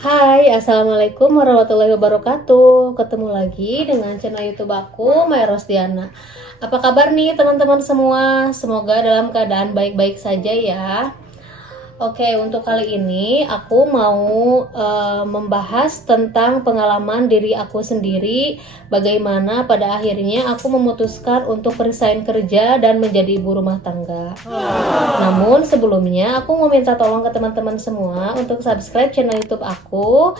Hai, Assalamualaikum warahmatullahi wabarakatuh. Ketemu lagi dengan channel YouTube aku, Maya Rosdiana. Apa kabar nih teman-teman semua? Semoga dalam keadaan baik-baik saja ya. Oke, untuk kali ini aku mau membahas tentang pengalaman diri aku sendiri, bagaimana pada akhirnya aku memutuskan untuk resign kerja dan menjadi ibu rumah tangga. Namun sebelumnya aku mau minta tolong ke teman-teman semua untuk subscribe channel YouTube aku,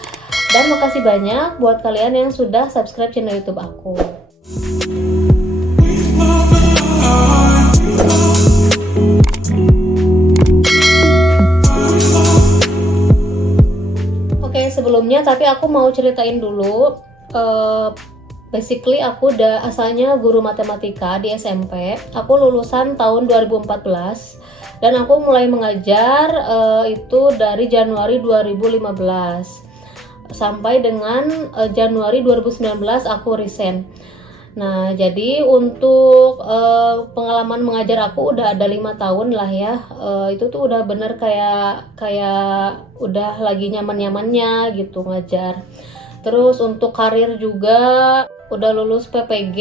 dan makasih banyak buat kalian yang sudah subscribe channel YouTube aku. Oke, sebelumnya tapi aku mau ceritain dulu. Basically aku udah asalnya guru matematika di SMP. Aku lulusan tahun 2014 dan aku mulai mengajar itu dari Januari 2015 sampai dengan Januari 2019 aku resign. Nah, jadi untuk pengalaman mengajar aku udah ada 5 tahun lah ya. Itu tuh udah bener kayak udah lagi nyaman-nyamannya gitu ngajar. Terus untuk karir juga udah lulus PPG,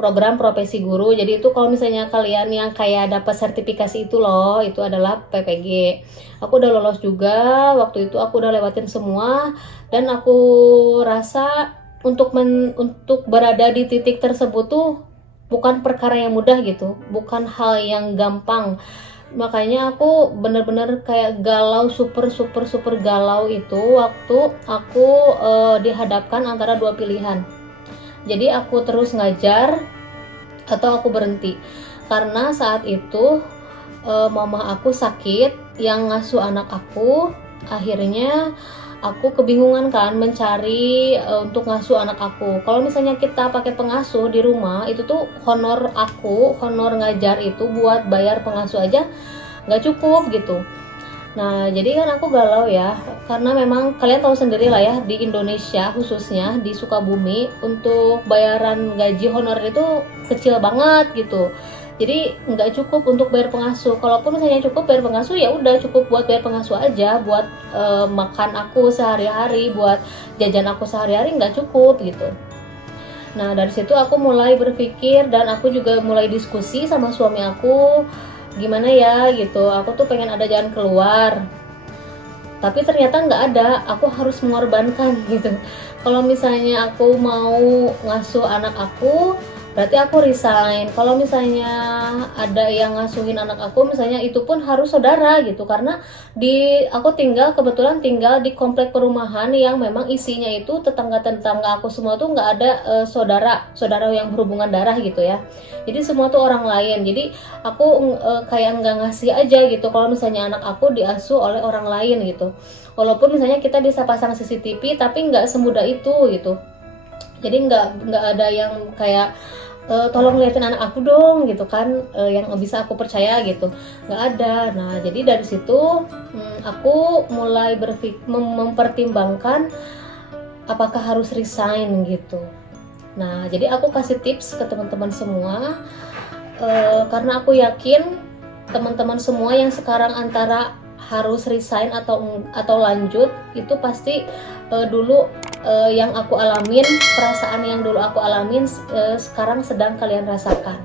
program profesi guru. Jadi itu kalau misalnya kalian yang kayak dapat sertifikasi itu loh, itu adalah PPG. Aku udah lolos juga, waktu itu aku udah lewatin semua, dan aku rasa untuk berada di titik tersebut tuh bukan perkara yang mudah gitu, bukan hal yang gampang. Makanya aku bener-bener kayak galau, super galau itu waktu aku dihadapkan antara dua pilihan. Jadi aku terus ngajar atau aku berhenti, karena saat itu mama aku sakit yang ngasuh anak aku. Akhirnya aku kebingungan kan mencari untuk ngasuh anak aku. Kalau misalnya kita pakai pengasuh di rumah, itu tuh honor ngajar itu buat bayar pengasuh aja nggak cukup gitu. Nah, jadi kan aku galau ya, karena memang kalian tahu sendiri lah ya, di Indonesia khususnya di Sukabumi untuk bayaran gaji honor itu kecil banget gitu. Jadi nggak cukup untuk bayar pengasuh. Kalaupun misalnya cukup bayar pengasuh, ya udah cukup buat bayar pengasuh aja, buat makan aku sehari-hari, buat jajan aku sehari-hari nggak cukup gitu. Nah, dari situ aku mulai berpikir dan aku juga mulai diskusi sama suami aku, gimana ya gitu, aku tuh pengen ada jalan keluar, tapi ternyata nggak ada. Aku harus mengorbankan gitu. Kalau misalnya aku mau ngasuh anak aku, berarti aku resign. Kalau misalnya ada yang ngasuhin anak aku, misalnya itu pun harus saudara gitu, karena aku kebetulan tinggal di komplek perumahan yang memang isinya itu tetangga aku semua tuh nggak ada saudara yang berhubungan darah gitu ya. Jadi semua tuh orang lain. Jadi aku kayak nggak ngasih aja gitu kalau misalnya anak aku diasuh oleh orang lain gitu. Walaupun misalnya kita bisa pasang CCTV, tapi nggak semudah itu gitu. Jadi nggak ada yang kayak tolong liatin anak aku dong gitu kan, yang bisa aku percaya gitu, nggak ada. Nah, jadi dari situ aku mulai mempertimbangkan apakah harus resign gitu. Nah, jadi aku kasih tips ke teman-teman semua, karena aku yakin teman-teman semua yang sekarang antara harus resign atau lanjut, itu pasti dulu yang aku alamin, perasaan yang dulu aku alamin sekarang sedang kalian rasakan.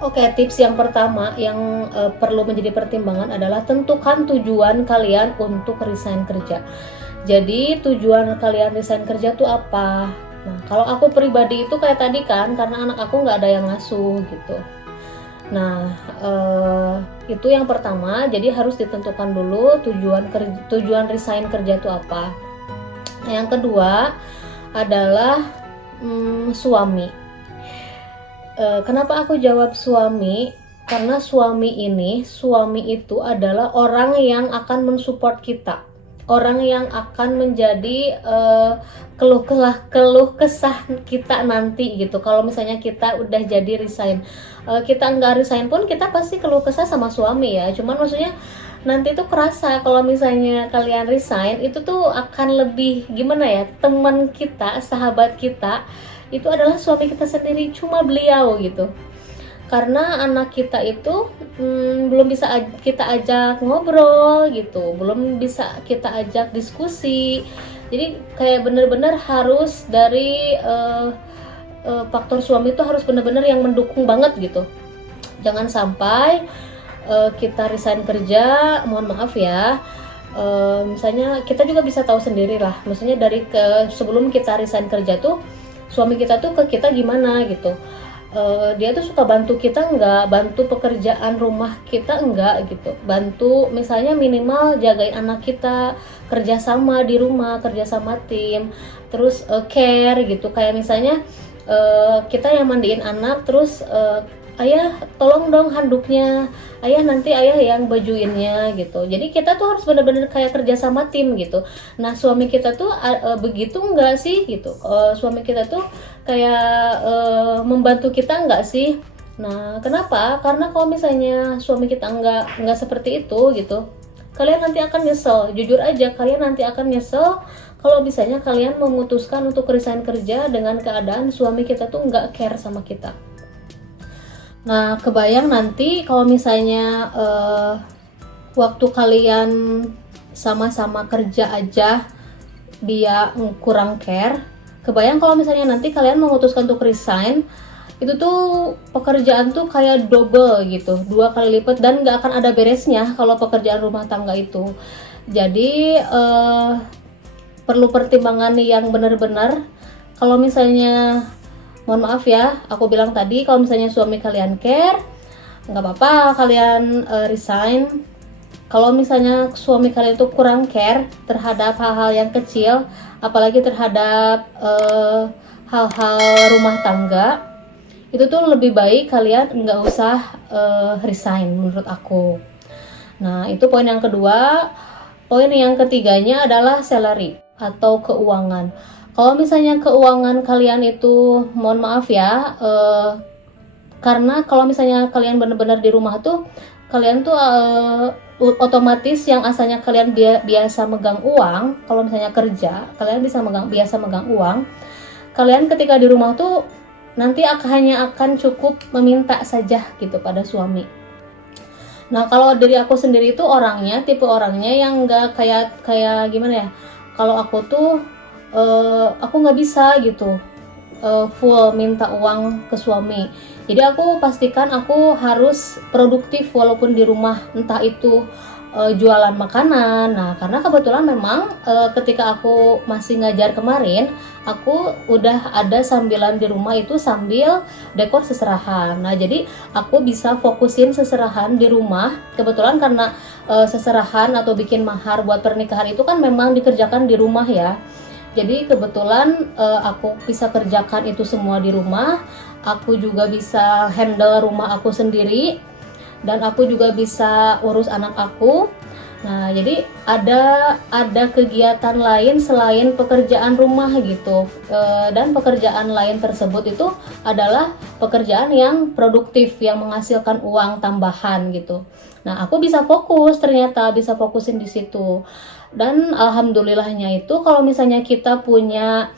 Oke, tips yang pertama yang perlu menjadi pertimbangan adalah tentukan tujuan kalian untuk resign kerja. Jadi tujuan kalian resign kerja tuh apa? Nah, kalau aku pribadi itu kayak tadi kan, karena anak aku nggak ada yang ngasuh gitu. Nah, itu yang pertama. Jadi harus ditentukan dulu tujuan resign kerja itu apa. Nah, yang kedua adalah suami. Kenapa aku jawab suami? Karena suami itu adalah orang yang akan mensupport kita, orang yang akan menjadi keluh kesah kita nanti gitu. Kalau misalnya kita udah jadi resign, kita nggak resign pun kita pasti keluh kesah sama suami ya. Cuman maksudnya nanti tuh kerasa kalau misalnya kalian resign itu tuh akan lebih gimana ya, teman kita, sahabat kita itu adalah suami kita sendiri, cuma beliau gitu. karena anak kita itu belum bisa kita ajak ngobrol gitu, belum bisa kita ajak diskusi. Jadi kayak bener-bener harus dari faktor suami itu harus bener-bener yang mendukung banget gitu. Jangan sampai kita resign kerja, mohon maaf ya, misalnya kita juga bisa tahu sendiri lah, maksudnya dari sebelum kita resign kerja tuh suami kita tuh ke kita gimana gitu. Dia tuh suka bantu kita enggak, bantu pekerjaan rumah kita enggak gitu, bantu misalnya minimal jagain anak kita, kerjasama di rumah, kerjasama tim, terus care gitu, kayak misalnya kita yang mandiin anak, terus ayah tolong dong handuknya, ayah nanti ayah yang bajuinnya gitu. Jadi kita tuh harus benar-benar kayak kerja sama tim gitu. Nah suami kita tuh begitu enggak sih gitu, suami kita tuh kayak membantu kita enggak sih. Nah kenapa? Karena kalau misalnya suami kita enggak seperti itu gitu, kalian nanti akan nyesel. Jujur aja kalian nanti akan nyesel kalau misalnya kalian memutuskan untuk resign kerja dengan keadaan suami kita tuh enggak care sama kita. Nah, kebayang nanti kalau misalnya waktu kalian sama-sama kerja aja dia kurang care, kebayang kalau misalnya nanti kalian memutuskan untuk resign, itu tuh pekerjaan tuh kayak double gitu, 2 kali lipat, dan nggak akan ada beresnya kalau pekerjaan rumah tangga itu. Jadi perlu pertimbangan yang benar-benar. Kalau misalnya, mohon maaf ya, aku bilang tadi kalau misalnya suami kalian care, nggak apa-apa kalian resign. Kalau misalnya suami kalian itu kurang care terhadap hal-hal yang kecil, apalagi terhadap hal-hal rumah tangga, itu tuh lebih baik kalian nggak usah resign menurut aku. Nah itu poin yang kedua. Poin yang ketiganya adalah salary atau keuangan. Kalau misalnya keuangan kalian itu, mohon maaf ya, karena kalau misalnya kalian benar-benar di rumah tuh, kalian tuh otomatis yang asalnya kalian biasa megang uang, kalau misalnya kerja, kalian biasa megang uang, kalian ketika di rumah tuh nanti hanya akan cukup meminta saja gitu pada suami. Nah kalau dari aku sendiri itu tipe orangnya yang nggak kayak gimana ya, kalau aku tuh aku nggak bisa gitu full minta uang ke suami. Jadi aku pastikan aku harus produktif walaupun di rumah, entah itu jualan makanan. Nah karena kebetulan memang ketika aku masih ngajar kemarin, aku udah ada sambilan di rumah itu sambil dekor seserahan. Nah jadi aku bisa fokusin seserahan di rumah. Kebetulan karena seserahan atau bikin mahar buat pernikahan itu kan memang dikerjakan di rumah ya. Jadi kebetulan aku bisa kerjakan itu semua di rumah. Aku juga bisa handle rumah aku sendiri, dan aku juga bisa urus anak aku. Nah jadi ada kegiatan lain selain pekerjaan rumah gitu, dan pekerjaan lain tersebut itu adalah pekerjaan yang produktif, yang menghasilkan uang tambahan gitu. Nah aku bisa ternyata bisa fokusin di situ. Dan alhamdulillahnya itu kalau misalnya kita punya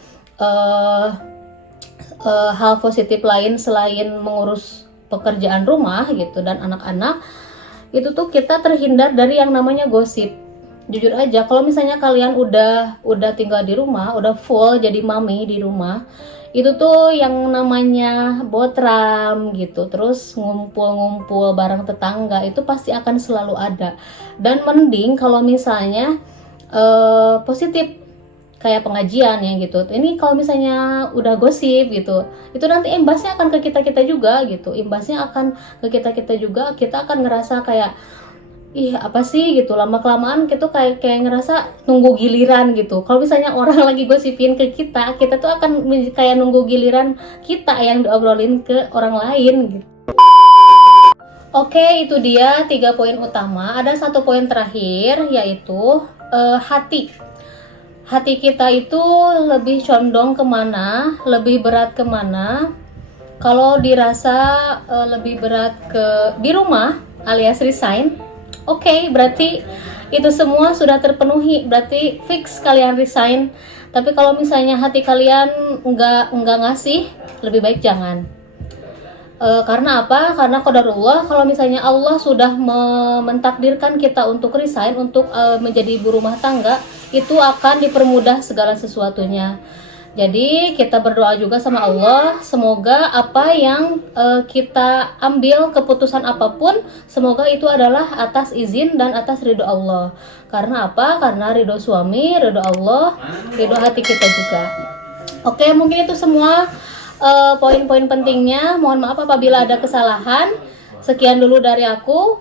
hal positif lain selain mengurus pekerjaan rumah gitu dan anak-anak, itu tuh kita terhindar dari yang namanya gosip. Jujur aja kalau misalnya kalian udah tinggal di rumah, udah full jadi mami di rumah, itu tuh yang namanya botram gitu, terus ngumpul-ngumpul bareng tetangga itu pasti akan selalu ada. Dan mending kalau misalnya positif kayak pengajian ya gitu. Ini kalau misalnya udah gosip gitu, itu nanti imbasnya akan ke kita juga gitu. Imbasnya akan ke kita juga. Kita akan ngerasa kayak ih apa sih gitu. Lama kelamaan gitu kayak ngerasa nunggu giliran gitu. Kalau misalnya orang lagi gosipin ke kita tuh akan kayak nunggu giliran kita yang diobrolin ke orang lain gitu. Oke, itu dia 3 poin utama. Ada 1 poin terakhir, yaitu hati. Hati kita itu lebih condong kemana, lebih berat kemana. Kalau dirasa lebih berat ke di rumah alias resign, oke, berarti itu semua sudah terpenuhi, berarti fix kalian resign. Tapi kalau misalnya hati kalian nggak ngasih, lebih baik jangan. Karena apa? Karena qadarullah, kalau misalnya Allah sudah mentakdirkan kita untuk resign, untuk menjadi ibu rumah tangga, itu akan dipermudah segala sesuatunya. Jadi kita berdoa juga sama Allah, semoga apa yang kita ambil, keputusan apapun, semoga itu adalah atas izin dan atas ridho Allah. Karena apa? Karena ridho suami, ridho Allah, ridho hati kita juga. Oke, mungkin itu semua poin-poin pentingnya. Mohon maaf apabila ada kesalahan. Sekian dulu dari aku.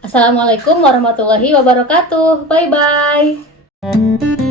Assalamualaikum warahmatullahi wabarakatuh. Bye bye.